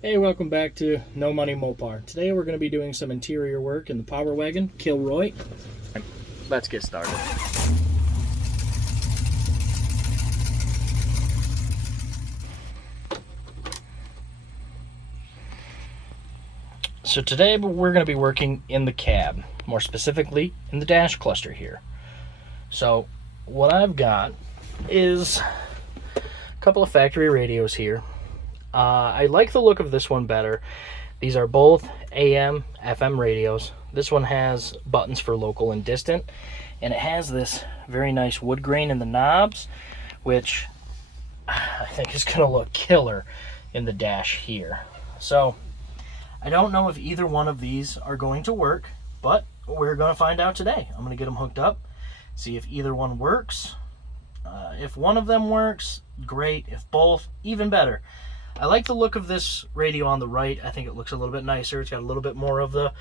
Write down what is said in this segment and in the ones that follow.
Hey, welcome back to No Money Mopar. Today we're going to be doing some interior work in the Power Wagon, Kilroy. Let's get started. So today we're going to be working in the cab, more specifically in the dash cluster here. So what I've got is a couple of factory radios here. I like the look of this one better. These are both AM, FM radios. This one has buttons for local and distant, and it has this very nice wood grain in the knobs, which I think is going to look killer in the dash here. So I don't know if either one of these are going to work, but we're going to find out today. I'm going to get them hooked up, see if either one works. If one of them works, great. If both, even better. I like the look of this radio on the right. I think it looks a little bit nicer. It's got a little bit more of the,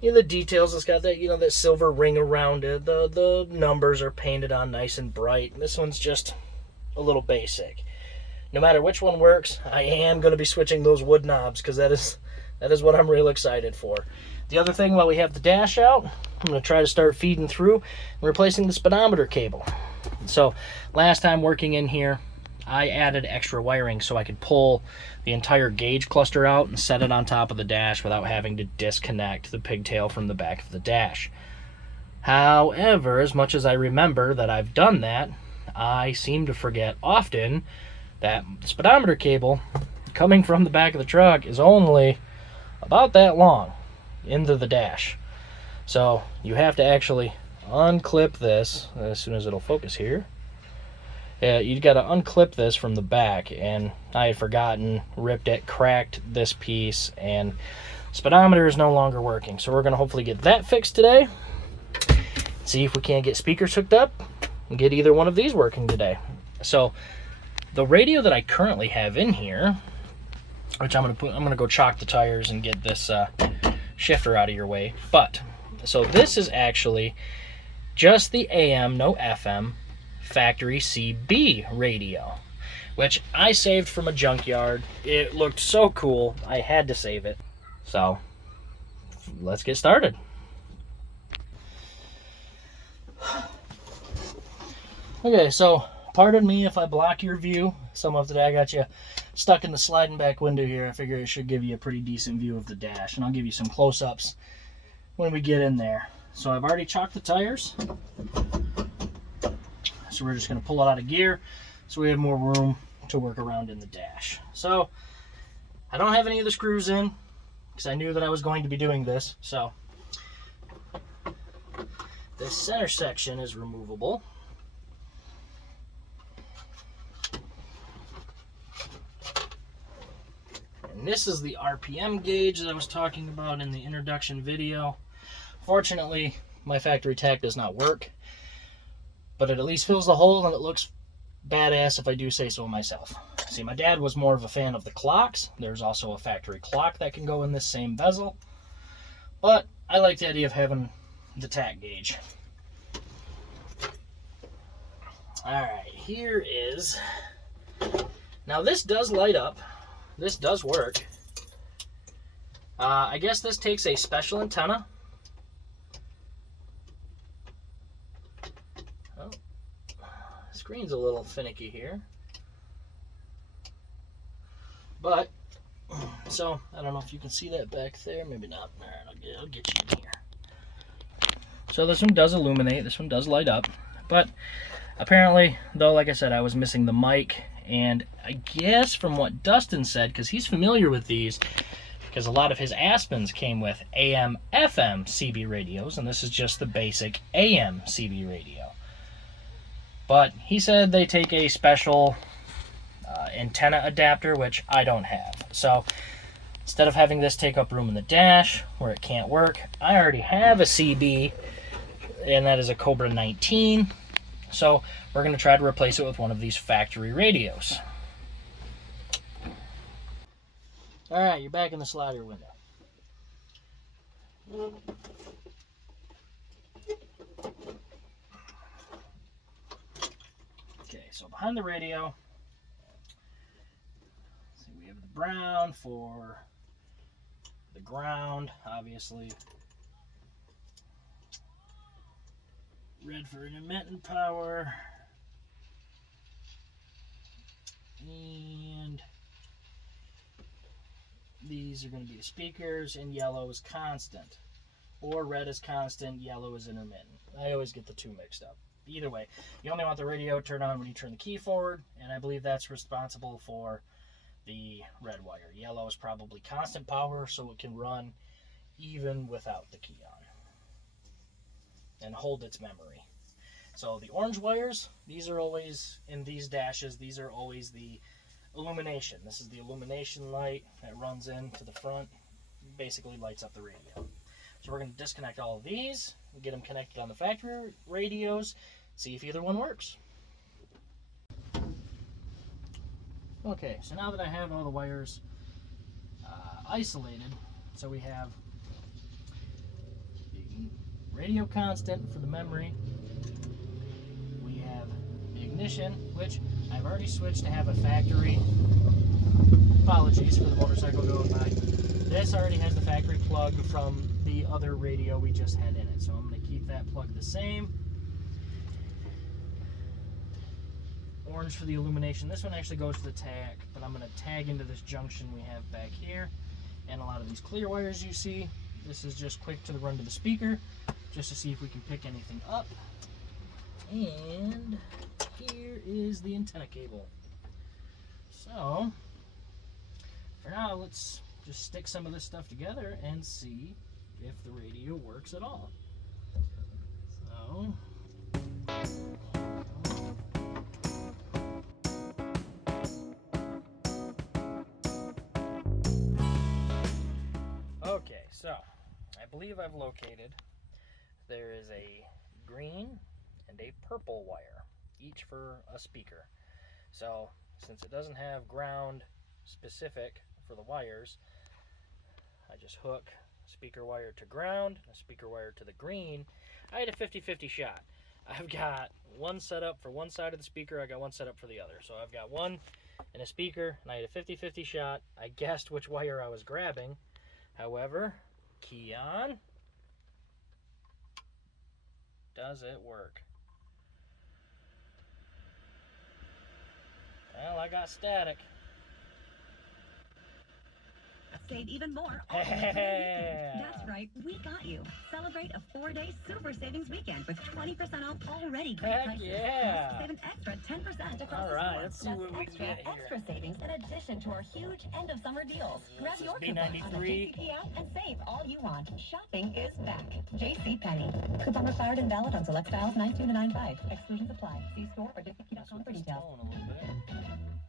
the details. It's got that, that silver ring around it. The numbers are painted on nice and bright. This one's just a little basic. No matter which one works, I am going to be switching those wood knobs because that is what I'm real excited for. The other thing, while we have the dash out, I'm going to try to start feeding through and replacing the speedometer cable. So last time working in here, I added extra wiring so I could pull the entire gauge cluster out and set it on top of the dash without having to disconnect the pigtail from the back of the dash. However, as much as I remember that I've done that, I seem to forget often that the speedometer cable coming from the back of the truck is only about that long into the dash. So you have to actually unclip this as soon as it'll focus here. You got to unclip this from the back, and I had forgotten, ripped it, cracked this piece, and speedometer is no longer working. So we're going to hopefully get that fixed today. See if we can't get speakers hooked up and get either one of these working today. So the radio that I currently have in here, which I'm going to go chalk the tires and get this shifter out of your way. But so this is actually just the AM, no FM, factory CB radio, which I saved from a junkyard. It looked so cool, I had to save it. So let's get started. Okay, so pardon me if I block your view some of today. I got you stuck in the sliding back window here. I figure it should give you a pretty decent view of the dash, and I'll give you some close-ups when we get in there. So I've already chalked the tires. So we're just going to pull it out of gear so we have more room to work around in the dash. So I don't have any of the screws in because I knew that I was going to be doing this. So this center section is removable. And this is the RPM gauge that I was talking about in the introduction video. Fortunately, my factory tack does not work, but it at least fills the hole, and it looks badass if I do say so myself. See, my dad was more of a fan of the clocks. There's also a factory clock that can go in this same bezel, but I like the idea of having the tack gauge. Alright, here is... Now this does light up. This does work. I guess this takes a special antenna. Screen's a little finicky here, but so I don't know if you can see that back there. Maybe not. All right, I'll get you in here. So this one does illuminate. This one does light up, but apparently, though, like I said, I was missing the mic, and I guess from what Dustin said, because he's familiar with these, because a lot of his Aspens came with AM, FM CB radios, and this is just the basic AM CB radio. But he said they take a special antenna adapter, which I don't have. So instead of having this take up room in the dash where it can't work, I already have a CB, and that is a Cobra 19. So we're going to try to replace it with one of these factory radios. All right, you're back in the slider window. Okay, so behind the radio, see, we have the brown for the ground, obviously. Red for intermittent power. And these are going to be the speakers, and yellow is constant. Or red is constant, yellow is intermittent. I always get the two mixed up. Either way, you only want the radio turned on when you turn the key forward, and I believe that's responsible for the red wire. Yellow is probably constant power, so it can run even without the key on and hold its memory. So the orange wires, these are always, in these dashes, these are always the illumination. This is the illumination light that runs into the front, basically lights up the radio. So we're going to disconnect all of these, get them connected on the factory radios, see if either one works. Okay, so now that I have all the wires isolated, so we have the radio constant for the memory, we have the ignition, which I've already switched to have a factory. Apologies for the motorcycle going by. This already has the factory plug from the other radio we just had in it, so I'm going to keep that plug the same. Orange for the illumination. This one actually goes to the tag, but I'm going to tag into this junction we have back here. And a lot of these clear wires you see, this is just quick to the run to the speaker, just to see if we can pick anything up. And here is the antenna cable. So, for now, let's just stick some of this stuff together and see if the radio works at all. So, okay, so I believe I've located. There is a green and a purple wire, each for a speaker. So since it doesn't have ground specific for the wires, I just hook a speaker wire to ground, a speaker wire to the green. I had a 50-50 shot. I've got one set up for one side of the speaker, I got one set up for the other. So I've got one in a speaker, and I had a 50-50 shot. I guessed which wire I was grabbing. However, key on. Does it work? Well, I got static. Save even more all That's right, we got you. Celebrate a 4-day super savings weekend with 20% off already great Heck prices. yeah. Plus, save an extra 10% across All the right, store. let's see That's what we can get here. extra savings in addition to our huge end of summer deals. Grab your B93. coupon on the JCP app and save all you want. Shopping is back. JCPenney. Coupon required and valid on select styles 9.2 to 9.5. Exclusions apply. See store or JCP.com for details.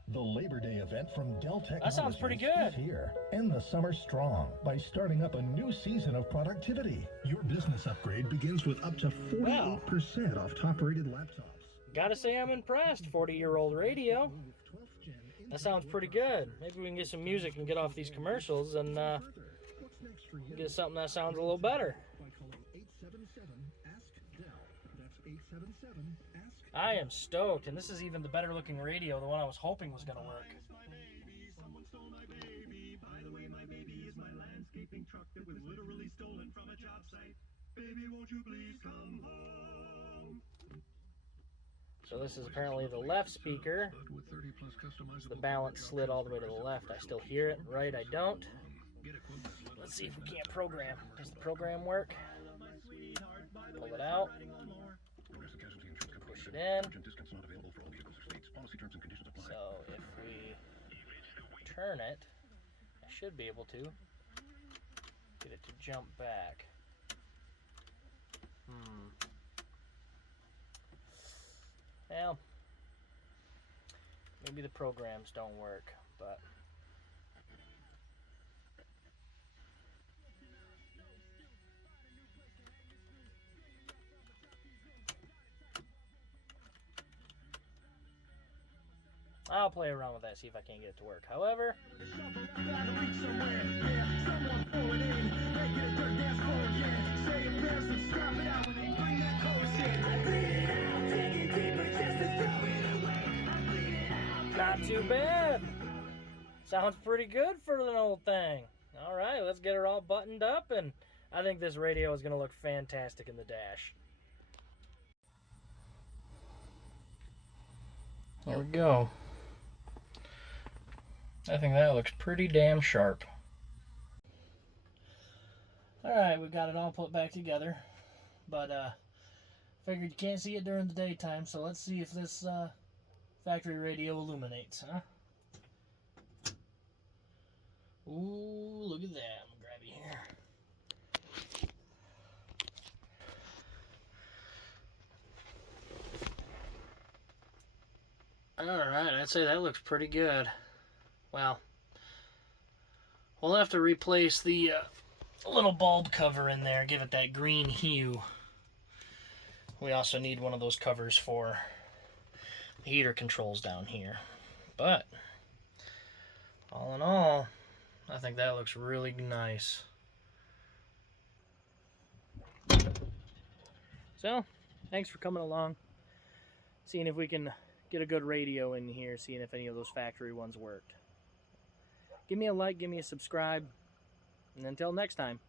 The Labor Day event from Dell Technologies That sounds pretty good. is here. End the summer strong by starting up a new season of productivity. Your business upgrade begins with up to 48% off top-rated laptops. Gotta say I'm impressed. 40-year-old radio. That sounds pretty good. Maybe we can get some music and get off these commercials and get something that sounds a little better. I am stoked, and this is even the better looking radio, the one I was hoping was going to work. Someone stole my baby. By the way, my baby is my landscaping truck that was literally stolen from a job site. Baby, won't you please come home? So this is apparently the left speaker. The balance slid all the way to the left. I still hear it, right? I don't. Let's see if we can't program. Does the program work? Pull it out. Push it in. So if we turn it, I should be able to get it to jump back. Well, maybe the programs don't work, but I'll play around with that, see if I can't get it to work. However, not too bad. Sounds pretty good for an old thing. All right, let's get her all buttoned up, and I think this radio is going to look fantastic in the dash. There we go. I think that looks pretty damn sharp. Alright, we got it all put back together, but figured you can't see it during the daytime, so let's see if this factory radio illuminates, huh? Ooh, look at that. I'm gonna grab you here. Alright, I'd say that looks pretty good. Well, we'll have to replace the little bulb cover in there, give it that green hue. We also need one of those covers for the heater controls down here. But, all in all, I think that looks really nice. So, thanks for coming along. Seeing if we can get a good radio in here, seeing if any of those factory ones worked. Give me a like, give me a subscribe, and until next time.